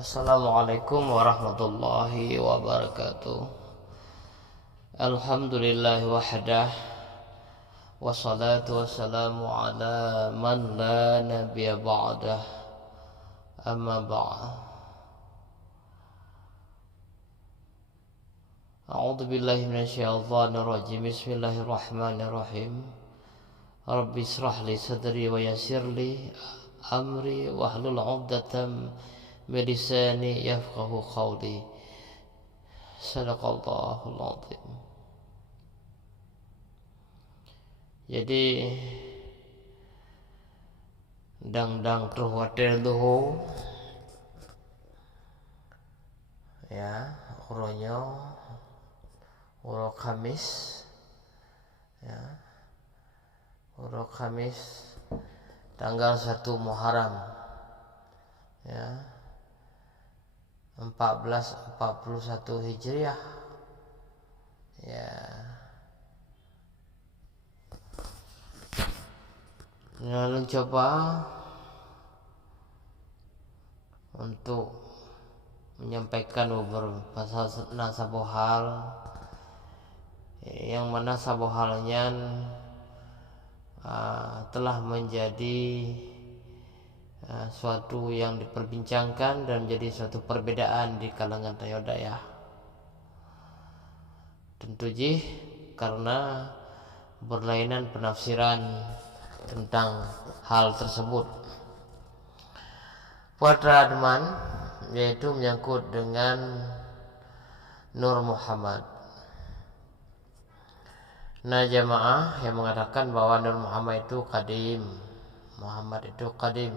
Assalamualaikum warahmatullahi wabarakatuh. Alhamdulillah wahdah, wassalatu wassalamu ala man la nabiyya ba'dah. Amma ba'd. A'udzu billahi minasyaitonir rajim. Bismillahirrahmanirrahim. Rabbi israh li sadri wa yassir li amri wahlul 'uqdatam min lisani yafqahu qawli. Sadaqallahul azim. Jadi dang terwatir luhu ya uronyo uro Kamis ya uro Kamis tanggal 1 Muharram ya 1441 Hijriah ya. Lalu coba untuk menyampaikan beberapa sebuah hal yang mana sebuah halnya telah menjadi suatu yang diperbincangkan dan menjadi suatu perbedaan di kalangan Tayodaya. Tentu karena berlainan penafsiran tentang hal tersebut. Pada teman yaitu menyangkut dengan Nur Muhammad. Nah, jamaah yang mengatakan bahwa Nur Muhammad itu qadim, Muhammad itu qadim.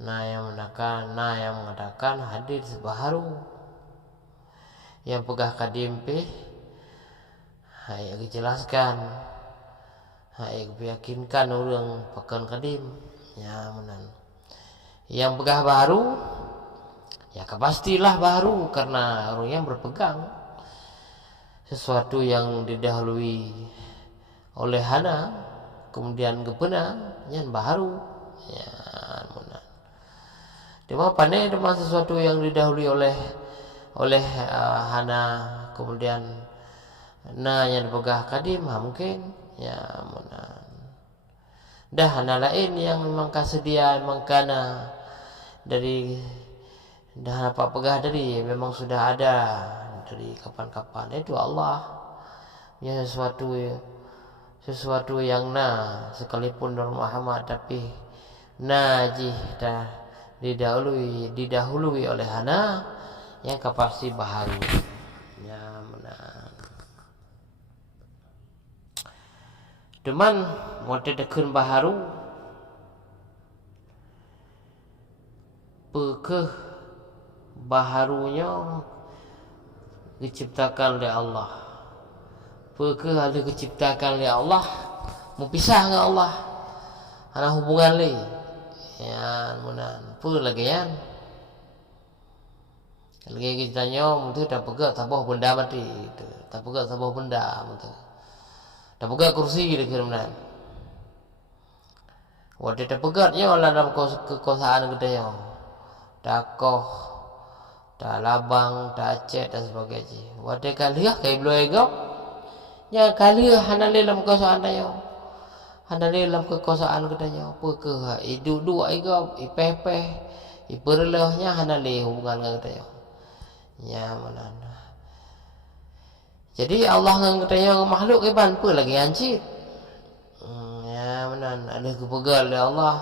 Nah, yang mengatakan hadis baharu. Yang pegah qadim hai dijelaskan. Hai yakinkan orang pekan qadim. Ya menan. Yang pegah baru ya pastilah baru karena orang yang berpegang sesuatu yang didahului oleh hana kemudian kepena yang baru ya menan. Cuma pandai dengan sesuatu yang didahului oleh hana kemudian yang dipegah kadim mungkin ya menan. Dah hana lain yang memang kasedia memang kana dari dah apa pegah dari memang sudah ada dari kapan-kapan itu Allah ya sesuatu yang sekalipun Nur Muhammad tapi najih dah didahului oleh hana yang pasti baharu ya menan. Teman waktu dekun baharu pekeh baharunya diciptakan oleh Allah. Pekeh ada diciptakan oleh Allah mempisah dengan Allah. Ada hubungan li ya menan pun lagi kan. Lagi kita tanya itu dah pegak tabuh benda mati itu. Tak pegak tabuh benda itu. Tak pegak kursi gitu menan. Waktu tak pegaknya Allah dalam kekuasaan kita dakoh, dah labang, dah acet dan sebagainya. Waktu kaliah kayak belum egap, ya kaliah hanalil dalam kekuasaan dia, hanalil dalam kekuasaan kita. Pekeh itu dua egap, ipeh, iperlehnya hanalil hubungan dengan kita. Ya mana. Jadi Allah dengan kita makhluk iban apa lagi hancit. Ya mana ada kepegal oleh Allah.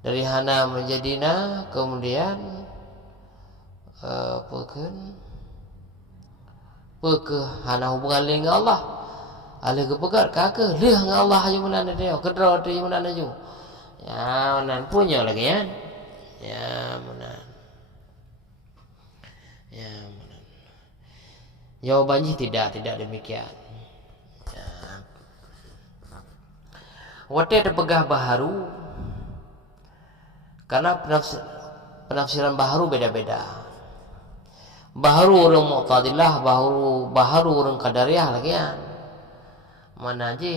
Dari hana menjadi kemudian pekeh hana hubungan dengan Allah. Alih kepegat kakak leh dengan Allah aja mana dia kedra dia mana aja. Ya mana punya lagi kan. Ya mana. Ya mana. Jawabannya tidak demikian. Ya. Waktu ada pegah baharu karena penafsiran baharu beda-beda. Baharu orang Mu'tazilah, baharu orang Qadariyah lagi kan. Mana aja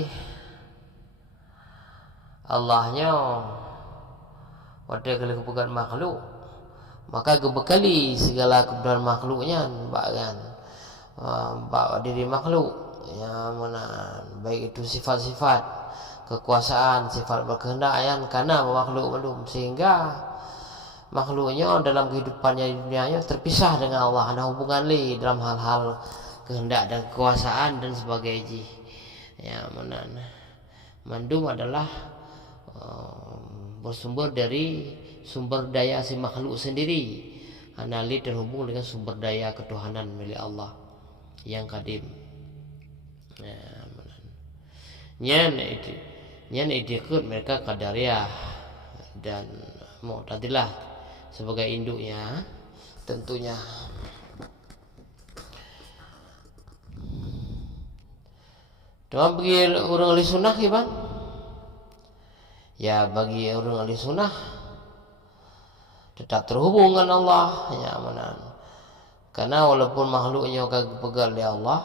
Allahnya Wadah kali kepegat makhluk, maka gebekali segala kebenaran makhluknya bahkan diri makhluk yang mana baik itu sifat-sifat kekuasaan, sifat berkehendak yang karena makhluk belum, sehingga makhluknya dalam kehidupannya di dunianya terpisah dengan Allah, ada hubungan li dalam hal-hal kehendak dan kekuasaan dan sebagainya. Ya mana mandum adalah bersumber dari sumber daya si makhluk sendiri, anali terhubung dengan sumber daya ketuhanan milik Allah yang kadim. Nyan ikut mereka Qadariyah dan Mu'tazilah sebagai induknya tentunya. Cuma bagi orang ahli sunnah gimana? Ya bagi orang ahli sunnah tetap terhubung dengan Allah, ya mana? Karena walaupun makhluknya kepegal oleh Allah,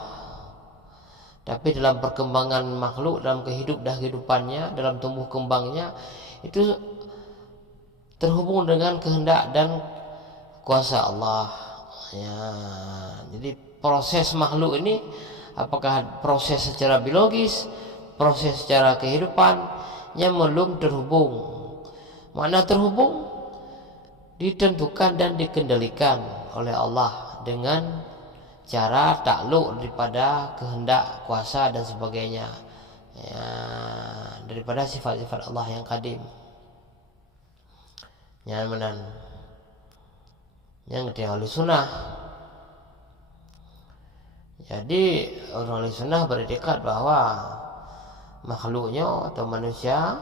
tapi dalam perkembangan makhluk, dalam kehidupannya, dalam tumbuh kembangnya itu terhubung dengan kehendak dan kuasa Allah. Ya, jadi proses makhluk ini apakah proses secara biologis, proses secara kehidupan yang belum terhubung. Mana terhubung? Ditentukan dan dikendalikan oleh Allah dengan cara takluk daripada kehendak, kuasa dan sebagainya, ya, daripada sifat-sifat Allah yang kadim. Yang menan, yang ketiga ahli sunnah. Jadi orang ahli sunnah beriktikad bahwa makhluknya atau manusia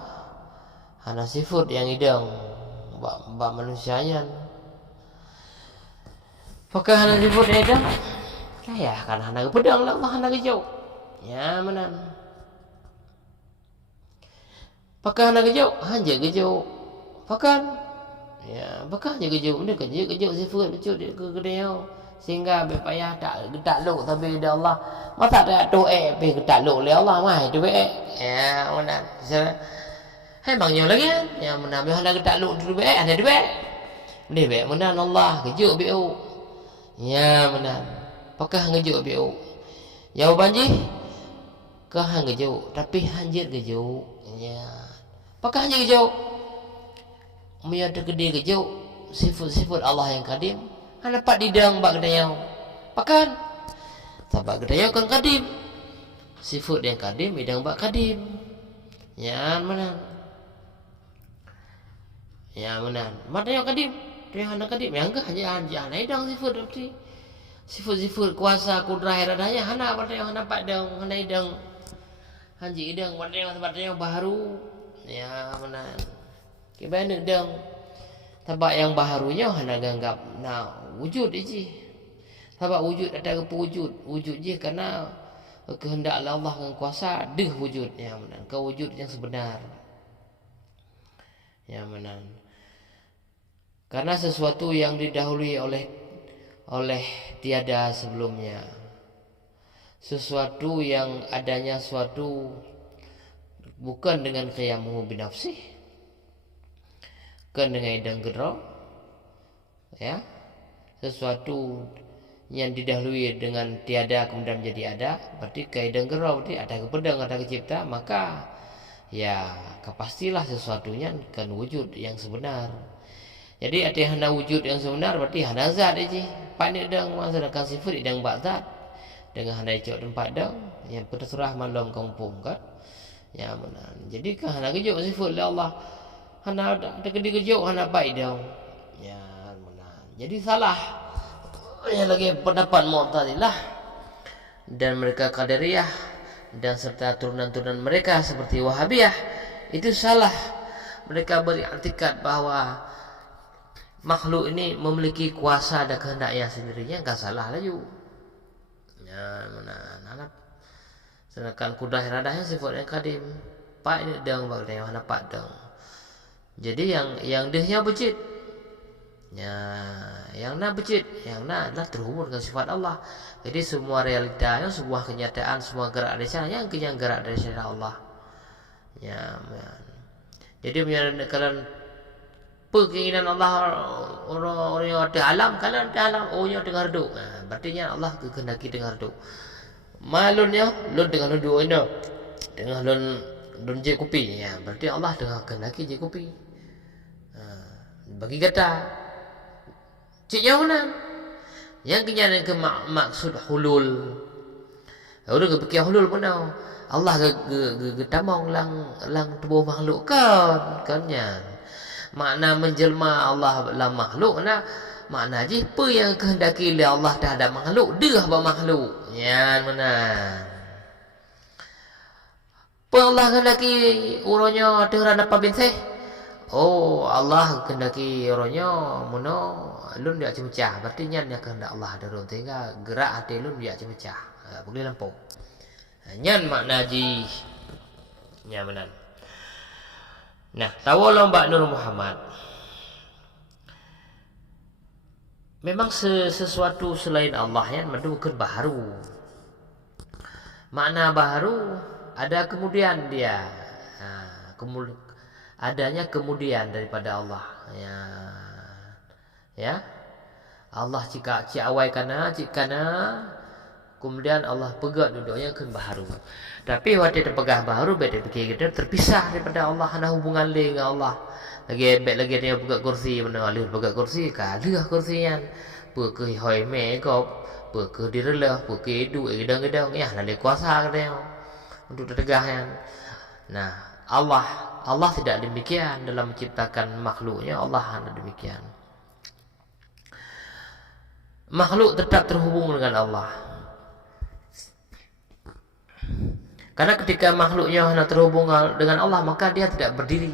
hanya sifat yang hidang bak manusianya. Apakah hanya sifat yang hidang? Ya kan hanya pedang lah Allah hanya kejauh. Ya menan. Apakah hanya kejauh? Hanya kejauh. Pakan. Ya, bakal hanya kejauh. Dia kejauh sifat lucu dia kedai sehingga berpayah tak luk tapi dia Allah masa tak tu tak luk oleh Allah mai tu ya mana hai bangnya lagi ya mana be hendak tak luk tu ada tu dia mana Allah kejut biu ya mana apakah ngejut biu jawaban ji ke hang kejut tapi hanjir kejut ya apakah hanya kejut miada gede kejut sifat-sifat Allah yang kadim dapat didang bak gedayau pakan tabak gedayau kan kadim sifat yang kadim idang bak kadim ya mana mata yang kadim dia hana kadim yang ke hanya idang sifat berarti sifat-sifat kuasa kudrah iradahnya hana mata yang hana padang hana idang hanji idang mata yang baru ya mana kibana idang tabak yang baharunya hana ganggap wujud je. Tabak wujud ada wujud je karena kehendak Allah dengan kuasa deh wujudnya menan ke wujud yang sebenar. Ya menan. Karena sesuatu yang didahului oleh tiada sebelumnya. Sesuatu yang adanya suatu bukan dengan qiyamuhu binafsih. Bukan dengan idang gedra. Ya. Sesuatu yang didahului dengan tiada kemudian menjadi ada, berarti kaidang gerau, berarti ada kepedang, ada kecipta, maka ya kepastilah sesuatunya kan wujud yang sebenar. Jadi ada yang hana wujud yang sebenar berarti hana zat aja. Panik dang maksudkan sifat idang zat dengan hana icok tempat dang yang bersurah malam kampung kan. Ya benar. Jadi kan hana kejauh sifat Allah. Hana ada kejauh hana baik dang. Ya jadi salah yang lagi pendapat Mu'tazilah dan mereka Qadariyah dan serta turunan-turunan mereka seperti Wahabiyah itu salah. Mereka beriktikad bahwa makhluk ini memiliki kuasa dan kehendaknya sendirinya, enggak salah lagi. Ya mana sedangkan kudrah iradahnya sifat yang kadim. Pak ini dang bang yang mana pak dang. Jadi yang dehnya becit. Ya, yang becit, yang adalah terhubung dengan sifat Allah. Jadi semua realitanya, sebuah kenyataan, semua gerak dari sana yang gerak dari sana Allah. Ya, jadi menyatakan Apa keinginan Allah orang yang ada alam, kalau ada alam, yang tengah redup. Berarti Allah kehendaki tengah redup. Malunnya, lun tengah redup ini. Tengah lun je kopi. Berarti Allah tengah kehendaki je kopi. Bagi kata, ciknya mana? Yang kenyataan ke maksud hulul. Orang berfikir hulul pun tahu. Allah ke tamang lang tubuh makhluk kan nya. Makna menjelma Allah dalam makhluk makna je apa yang kehendaki oleh Allah terhadap makhluk dia apa makhluk. Yan mana? Apa Allah kehendaki urangnya terhadap apa binteh? Allah kehendaki orangnya mono lun dia cemecah. Berarti nyan yang kehendak Allah darun sehingga gerak hati lun dia cemecah. Boleh lampau. Nyan makna ji. Nya benar. Nah, tahu lomba Nur Muhammad. Memang sesuatu selain Allah yang bukan baharu. Makna baharu ada kemudian dia. Adanya kemudian daripada Allah. Ya. Allah jika awai kana kemudian Allah pegang duduknya kan baharu. Tapi waktu terpegah baharu beda fikir kita terpisah daripada Allah, ada hubungan dengan Allah. Lagi dia pegang kursi mana alih pegang kursi kalah kursian. Perke hoi megop, perke direlah, perke du gedang-gedang ya lalu kuasa dia untuk tertegahnya. Nah, Allah tidak demikian dalam menciptakan makhluknya. Allah hanya demikian. Makhluk tetap terhubung dengan Allah. Karena ketika makhluknya hanya terhubung dengan Allah, maka dia tidak berdiri.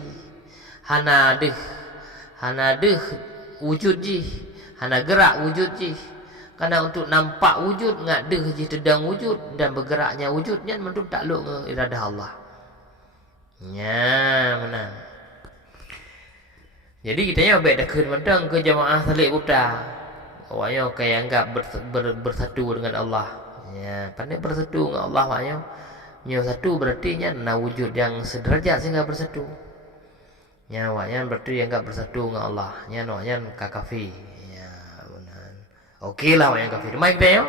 Hana deh wujud ji, hana gerak wujud ji. Karena untuk nampak wujud nggak deh ji tedang wujud dan bergeraknya wujudnya menurut takluk dengan iradah Allah. Ya, mana? Jadi kita yang baik dah mentang ke jamaah salik buta. Awaknya kayak enggak bersatu dengan Allah. Ya, pandai bersatu dengan Allah maknanya. Nyo satu berarti nya wujud yang sederajat sehingga bersatu. Nya awaknya berarti yang enggak bersatu dengan Allah. Nya awaknya kafir. Ya, benar. Okeylah awaknya kafir. Mai kita yo.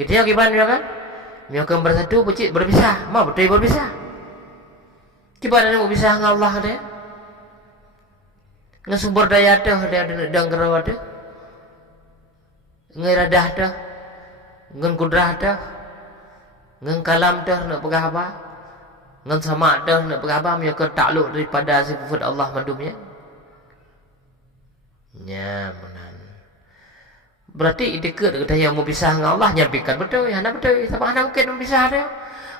Kita yo gimana kan? Nyo kan bersatu berpisah. Mau betul berpisah. Gimana mau bisa dengan Allah dia? Dengan sumber daya dia dengan gerawat dia, dengan iradah dia, dengan kudrah dia, dengan kalam dia nak pegah apa? Dengan sama dia nak pegah apa? Mereka takluk daripada sifat Allah madumnya. Ya, benar. Berarti dekat kita yang mau pisah dengan Allah nyampaikan betul, ya nak betul. Siapa nak mungkin mau pisah dia?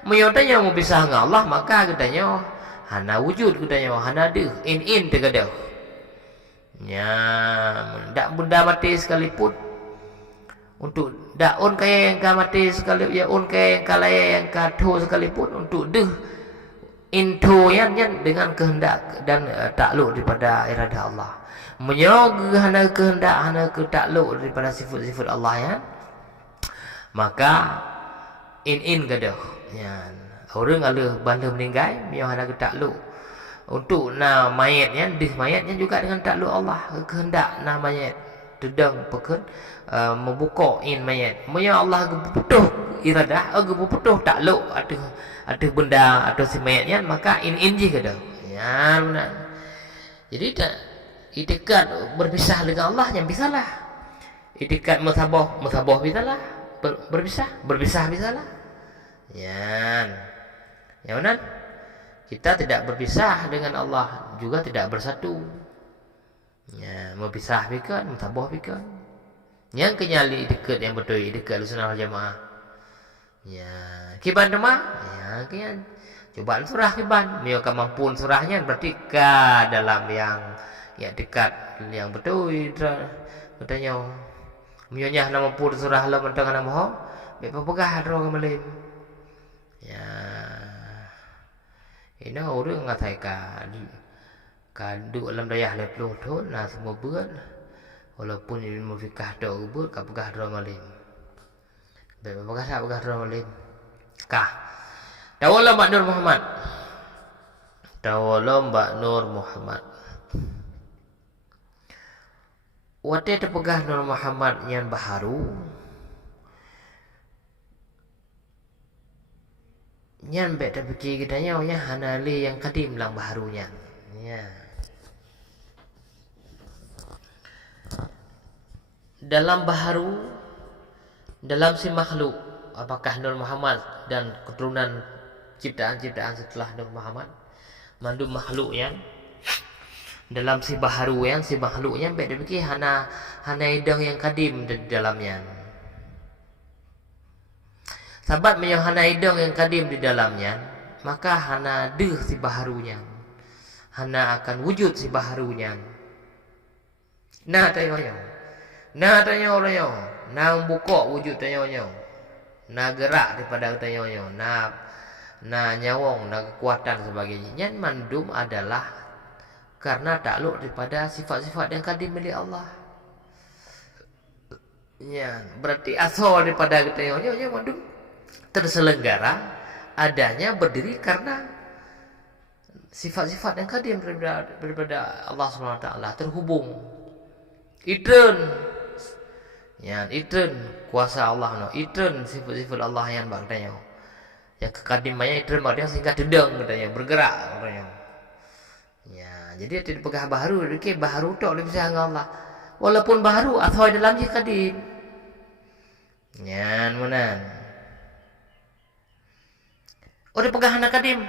Menyota yang mau pisah dengan Allah maka katanya hana wujud katanya hana deh in tergadah. Ya, ndak benda mati sekalipun untuk daun kaya yang ka mati sekalipun ya un kaya yang kalaya yang kado sekalipun untuk deh into yang dengan kehendak dan takluk daripada iradah Allah. Menyog hana kehendak hana ketakluk daripada sifat-sifat Allah ya. Maka in gadah. Ya. Orang ada banda meninggal, dia ada takluk untuk mayatnya, mayatnya juga dengan takluk Allah kehendak mayat sedang pekan membuka mayat. Maya Allah gebutuh iradah, gebutuh takluk ada benda atau si mayatnya maka je kada. Ya benar. Jadi itikat berpisah dengan Allah yang bisalah. Itikat musabah bisalah. Berpisah bisalah. Ya. Ya benar. Kita tidak berpisah dengan Allah, juga tidak bersatu. Ya, berpisah bikan, mutabah bikan. Yang kenyali dekat yang betul dekat Ahlussunnah wal Jamaah. Ya, kiban demah. Ya, kian. Cobaan surah kiban. Dia akan mampu surahnya berarti ke dalam yang dekat yang betul. Katanya, mionya nama pun surah Allah mentang nama ho. Bepa pegah roh kembali. Ya. Ini orang ngatai kadu dalam dayah lepluh tu nah semua buat walaupun ilmu fikah tu buat kapagah ramalim. Bapagah tak pagah ramalim. Kah. Tawalla Mbak Nur Muhammad. Tawalla Mbak Nur Muhammad. Wate terpegah Nur Muhammad yang baharu nyan bet terpikir kitanya hanali yang kadim lang baharunya ya. Dalam baharu dalam si makhluk apakah Nur Muhammad dan keturunan ciptaan-ciptaan setelah Nur Muhammad mandu makhluk yang dalam si baharu yang si makhluknya bet terpikir hana idang yang kadim di dalamnya. Sahabat hana idang yang kadim di dalamnya, maka hana deh si baharunya. Hana akan wujud si baharunya. Nah tanya orang nah buka wujud tanya nah gerak daripada tanya nah nyawong nah kekuatan sebagainya. Yang mandum adalah karena takluk daripada sifat-sifat yang kadim milik Allah. Ya, berarti asal daripada tanya mandum terselenggara adanya berdiri karena sifat-sifat yang kadim daripada Allah SWT terhubung itren ya itren kuasa Allah no itren sifat-sifat Allah yang bagtanya yang kekadimannya itren bagtanya sehingga dedeng katanya bergerak katanya ya jadi tidak pegah baharu dikit baharu tok lebih bisa dengan Allah walaupun baharu atau dalam je kadim nyan menan. Ora pegah hana kadim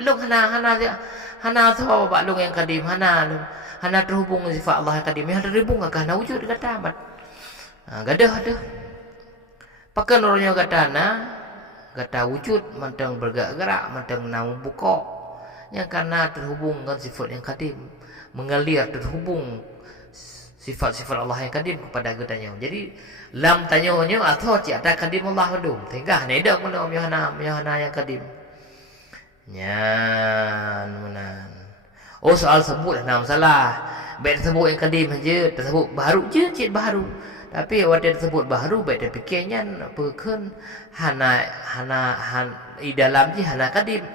belum hana sahabat baklung yang kadim hana terhubung sifat Allah yang kadim hana terhubung hana wujud kata amat gadah pakan orangnya kata wujud mantang bergerak mantang nang buka yang karena terhubung dengan sifat yang kadim mengalir terhubung sifat-sifat Allah yang kadim kepada gedanya. Jadi lam tanyanya atau ada kadim Allah dum sehingga hana mana hana yang kadim nyan menan. Oh soal sebut dah masalah baik tersebut yang kadim je tersebut baru je cik baru tapi waktu tersebut baru baik dia fikirnya pekan hana di dalam je hana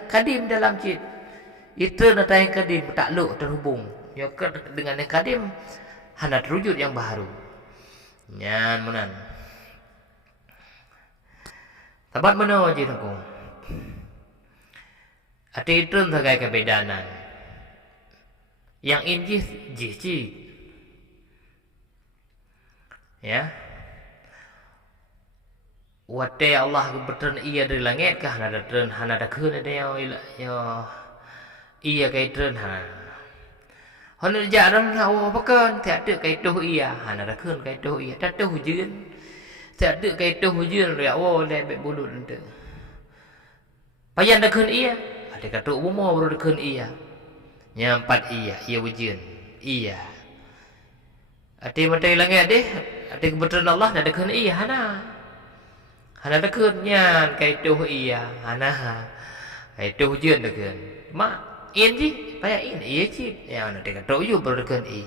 kadim dalam cik itu nata yang kadim takluk terhubung ya dengan yang kadim hana terwujud yang baru nyan menan. Sahabat mana wajib aku ada itu sebagai kebedaan yang injih jih ya wate Allah bertern iya dari langit kah hana tern hana ada kun ada yang iya kaitan hana jaran hawa pakan tiada kaitu iya hana ada kun kaitu iya tiada hujan tiada kaitu hujan ya oh lebih bulu ente payan ada kun iya ada kata umum baru ada kun iya nyampat iya hujan iya ada mata langit deh ada kebetulan Allah ada kun iya hana ada kun nyan kaitu iya hana kaitu hujan ada kun mak in ji payah in iya ji ya nanti kata uyu baru kan i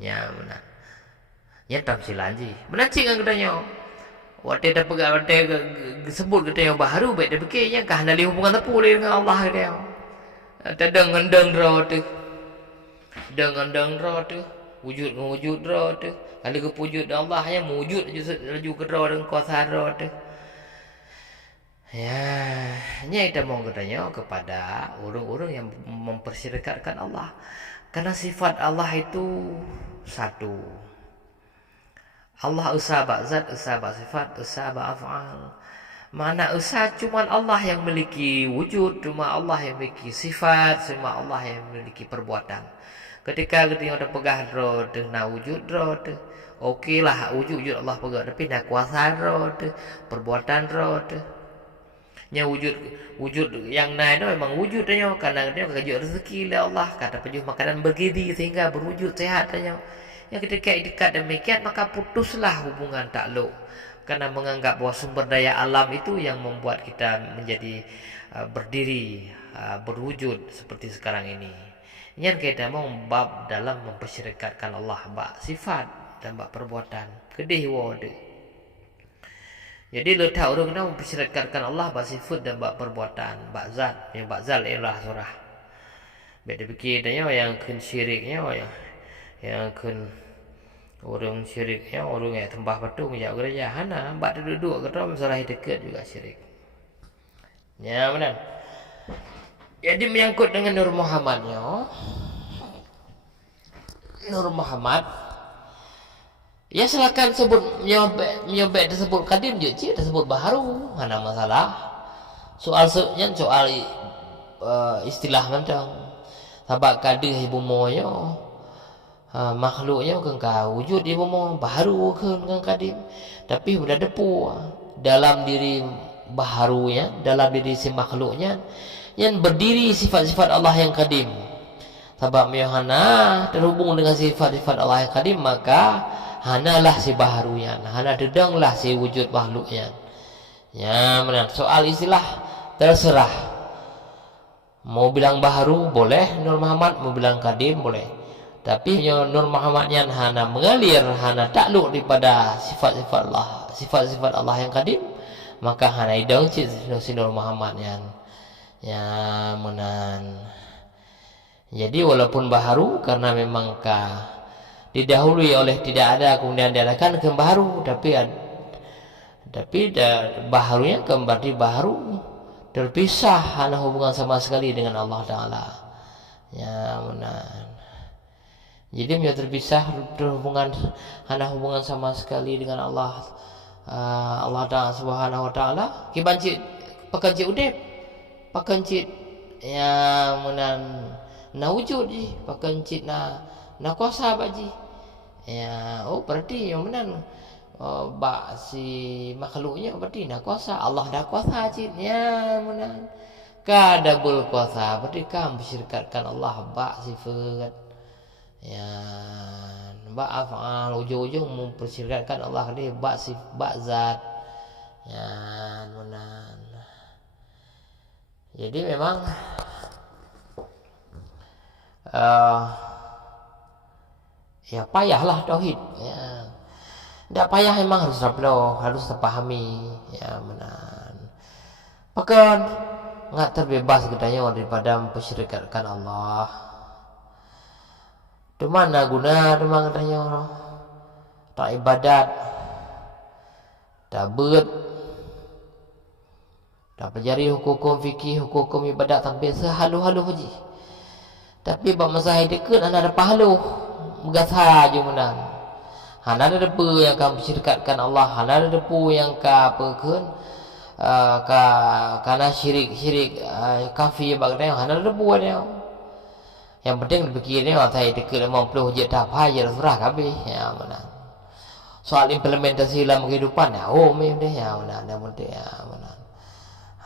ya mana ya tamsilan ji mana cing ang katanya waktu ada pegang waktu sebut katanya baharu baik dia fikirnya kah nali hubungan tepu dengan Allah katanya ada dengan ro tu wujud ro tu kali ke wujud Allah yang wujud juga ro dengan kuasa ro tu. Ya, ini kita mau katanya kepada orang-orang yang mempersyirikatkan Allah. Karena sifat Allah itu satu. Allah esa zat, esa sifat, esa af'al. Mana esa cuma Allah yang memiliki wujud, cuma Allah yang memiliki sifat, cuma Allah yang memiliki perbuatan. Ketika kita ada pegah roh, na wujud roh, okey lah wujud Allah pegah, tapi nak kuasa roh, perbuatan roh. Nya wujud yang naik itu memang wujud tanya karena dia kerja rezeki oleh Allah kata penjual makanan bergizi sehingga berwujud sehat tanya yang ketika dekat demikian maka putuslah hubungan takluk karena menganggap bahwa sumber daya alam itu yang membuat kita menjadi berdiri berwujud seperti sekarang ini yang kita mau bab dalam mempersyirikatkan Allah bab sifat dan bab perbuatan kedih wode. Jadi letak orang kena mempersyirikatkan Allah bak sifat dan bak perbuatan, bak zat. Yang bak zat ialah surah. Baik dia fikir tanya yang kun syiriknya yang kun Orang syiriknya orang yang tembah patung jauh gereja hana bak duduk kata masalah dekat juga syirik. Ya benar. Jadi menyangkut dengan Nur Muhammadnya. Nur Muhammad ya silakan sebut menyobek tersebut kadim je cik tersebut baharu mana masalah soal istilah macam sabak kadir ibu moyo makhluknya kan kau wujud ibu mo baharu kan kadim tapi sudah depu dalam diri baharunya dalam diri si makhluknya yang berdiri sifat-sifat Allah yang kadim. Sebab hana terhubung dengan sifat-sifat Allah yang kadim maka hanalah si baharunya, hana dedanglah si wujud makhluknya. Ya benar. Soal istilah terserah. Mau bilang baharu boleh Nur Muhammad, mau bilang kadim boleh. Tapi Nur Muhammadnya hana mengalir, hana takluk daripada sifat-sifat Allah, sifat-sifat Allah yang kadim, maka hana idang si Nur Muhammadnya. Ya menan. Jadi walaupun baharu karena memang didahului oleh tidak ada kemudian diadakan ke baharu tapi baharunya kembali baharu terpisah hana hubungan sama sekali dengan Allah Taala. Ya benar. Jadi dia terpisah hubungan hana hubungan sama sekali dengan Allah Taala Subhanahu Wa Taala. Kibancit pakancit udep pakancit ya menan na wujud je pakancit na kuasa baji ya berarti yang benar bak si makhluknya berarti na kuasa Allah dah kuasa cit ya benar kada berkuasa berarti kam bersyirikatkan Allah bak sifat ya bak afal ujung-ujung mempersyirikatkan Allah ni bak zat ya benar. Jadi memang ya payahlah tauhid ya. Tidak payah memang harus rabloh, harus terpahami ya benar. Bahkan nggak terbebas katanya daripada mempersyirikatkan Allah. Di mana guna memang katanya tak ibadat, tak ber, tak pelajari hukum fikih, hukum ibadat sampai sehalu-halu haji. Tapi bab masalah dekat anda ada pahala megasa je menang. Hana ada depa yang akan bersyirikatkan Allah, hana ada depa yang apakan kana syirik kafir bagdai hana ada depa dia. Yang penting dipikirnya saya dekat 50 je dah payah surah kabeh ya menang. Soal implementasi dalam kehidupan ya memang dia ya menang dah penting ya menang.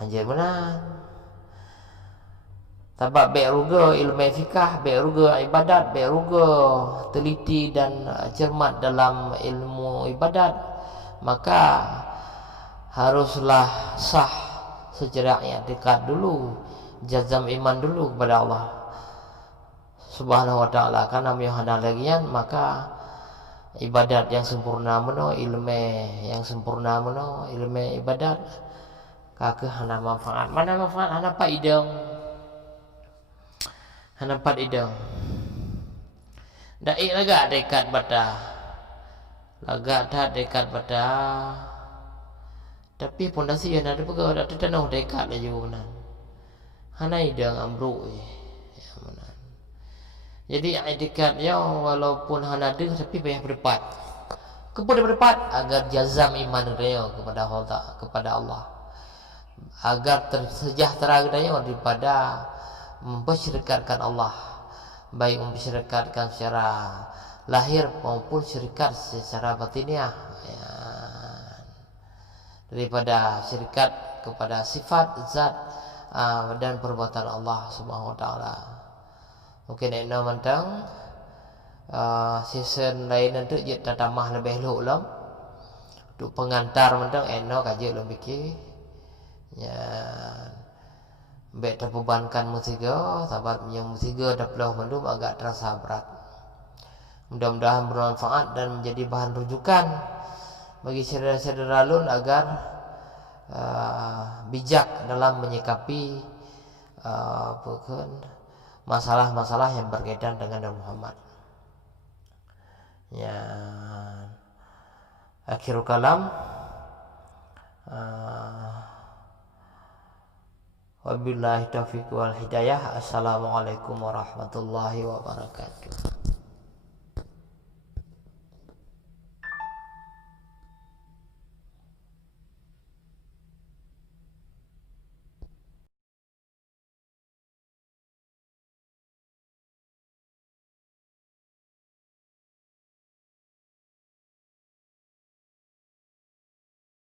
Anjir menang. Sebab baik ruga ilmu fikah, baik ruga ibadat, baik ruga teliti dan cermat dalam ilmu ibadat, maka haruslah sah secara i'tikad dulu, jazam iman dulu kepada Allah Subhanahu Wa Taala. Karena miohana lagian maka ibadat yang sempurna meno, ilmu yang sempurna meno, ilmu ibadat kakeh hana manfaat. Mana manfaat hana faedah. Hanapat idang. Daik lagak dekat bata. Lagak tak dekat bata. Tapi pondasi yang ada pegawai dak tetanah dekat aja benar. Hana idang ambruk je. Ya benar. Jadi i'tikadnya walaupun hana ada tapi payah berdebat. Kepada berdebat agar jazam iman dia kepada Allah. Agar tersejahtera dia daripada mempersyirikatkan Allah, baik mempersyirikatkan secara lahir maupun syirikat secara batiniah ya. Daripada syirikat kepada sifat zat dan perbuatan Allah Subhanahu Wa Taala. Mungkin eno mentang season lain nanti je tamah lebih luk lam untuk pengantar mentang eno kaji lebih fikir ya. Baik terbebankan musiga, sahabat yang musiga daplah mendum agak terasa berat. Mudah-mudahan bermanfaat dan menjadi bahan rujukan bagi saudara-saudara lun agar bijak dalam menyikapi masalah-masalah yang berkaitan dengan Nabi Muhammad. Ya, akhirul kalam. Wabillahi taufiq wal hidayah. Assalamualaikum warahmatullahi wabarakatuh.